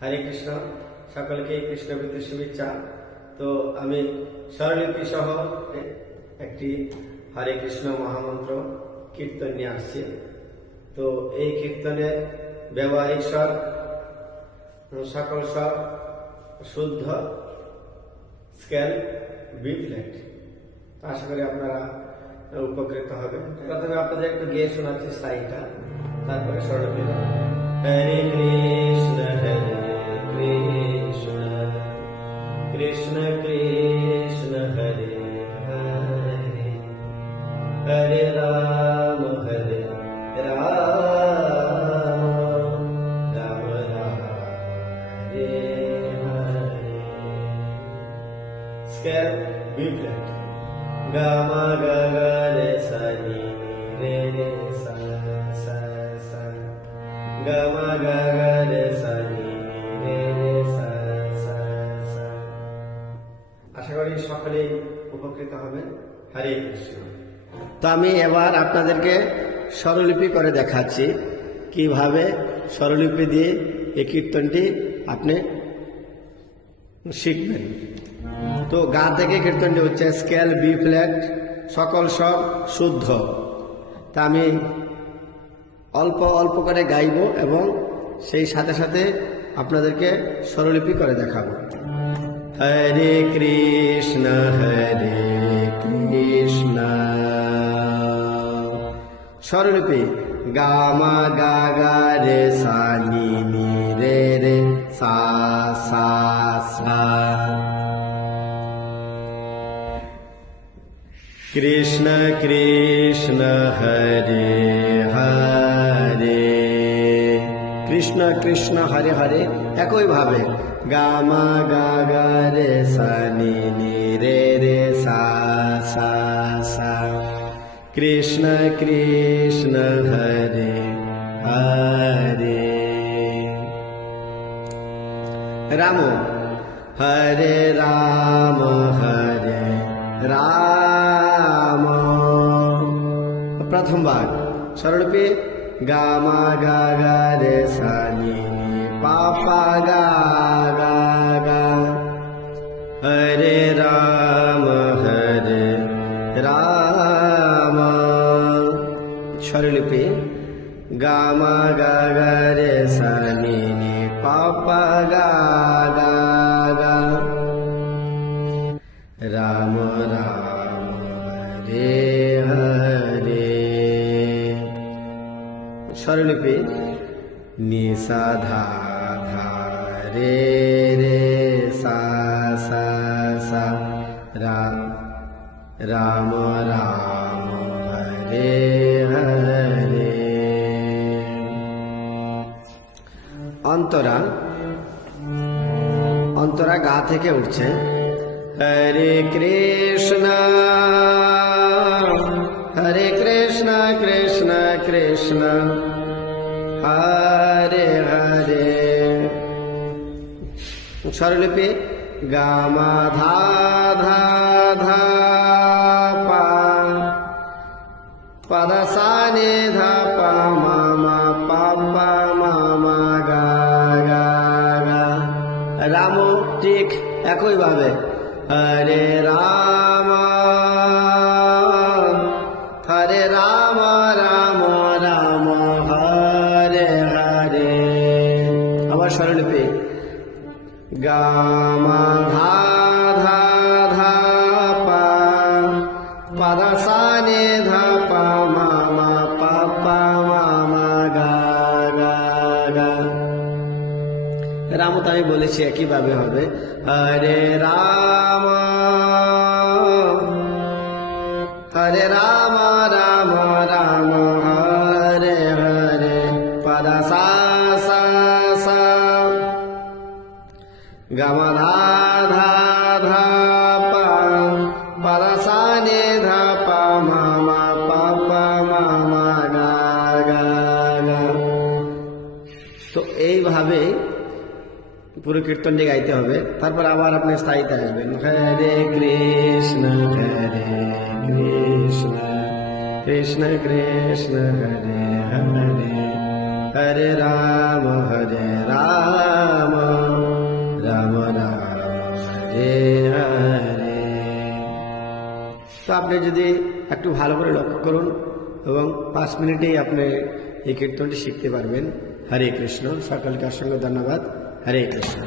হরে কৃষ্ণ। সকলকে কৃষ্ণবৃত্তি শুভেচ্ছা। তো আমি স্বরলিপি সহ একটি হরে কৃষ্ণ মহামন্ত্র কীর্তন নিয়ে আসছি। তো এই কীর্তনে ব্যবহারিক স্বর, সকল স্বর শুদ্ধ, স্কেল বি ফ্ল্যাট। আশা করি আপনারা উপকৃত হবেন। প্রথমে আপনাদের একটু গিয়ে শোনাচ্ছি স্থায়ীটা, তারপরে স্বরলিপি। হরে কৃষ্ণ কৃষ্ণ কৃষ্ণ কৃষ্ণ হরে হরে, হরে Ram Ram Ram Hare Hare. Scale B flat, গা মা গা গা রে সা নি রে রে সা সা সা, গা মা গা গা রে সা নি রে রে সা সা সা। আশা করি সকলেই উপকৃত হবেন। হরে কৃষ্ণ। তো আমি এবার আপনাদেরকে স্বরলিপি করে দেখাচ্ছি কিভাবে স্বরলিপি দিয়ে এই কীর্তনটি আপনি শিখবেন। তো গা থেকে কীর্তনটি হচ্ছে স্কেল বি ফ্ল্যাট, সকল স্বর শুদ্ধ। তা আমি অল্প অল্প করে গাইব এবং সেই সাথে সাথে আপনাদেরকে স্বরলিপি করে দেখাবো। হরে কৃষ্ণ কৃষ্ণ। স্বরলিপি গা মা গা গা রে সা নি নি রে রে সা সা সা। কৃষ্ণ কৃষ্ণ হরে হরে, কৃষ্ণ কৃষ্ণ হরে হরে। একইভাবে গা মা গা গা রে সা নি নি রে রে সা সা সা। কৃষ্ণ কৃষ্ণ হরে হরে। রাম হরে রাম হরে রাম। প্রথম ভাগ স্বরলিপি গা মা গা গা রে সা নি নি পা পা গা গা গা। হরে রাম রাম। স্বরলিপি গা মা গা গা রে সা নি নি পা পা গা গা গা। রাম রাম হরে হরে। স্বরলিপি নি সা ধা ধা রে রে সা সা সা। রাম রাম রাম হরে হরে। অন্তরা, অন্তরা গা থেকে উঠছে। হরে কৃষ্ণ কৃষ্ণ কৃষ্ণ হরে হরে। স্বরলিপি গা মা ধা ধা ধা পা, পদ সা নি ধা পা মা মা পা পা মা মা গা গা গা। রাম ঠিক একইভাবে হরে রাম রাম রাম হরে হরে। আবার স্বরলিপি গা মা ধা ধা ধা পা, পদ সা নি ধা পা মা মা পা পা মা মা গা গা গা। রাম তো আমি বলেছি একইভাবে হবে। হরে রাম রাম রাম হরে হরে। পদ সা সা সা, গা মা ধা ধা ধা পা, পদ সা নি ধা পা মা মা পা পা মা মা গা গা গা। তো এইভাবে পুরো কীর্তনটি গাইতে হবে। তারপর আবার আপনি স্থায়ীতে আসবেন। হরে কৃষ্ণ কৃষ্ণ কৃষ্ণ কৃষ্ণ হরে হরে, হরে রাম হরে। তো আপনি যদি একটু ভালো করে লক্ষ্য করুন এবং 5 মিনিটেই আপনি এই কীর্তনটি শিখতে পারবেন। হরে কৃষ্ণ। সকলকে অসংখ্য ধন্যবাদ। হরে কৃষ্ণ।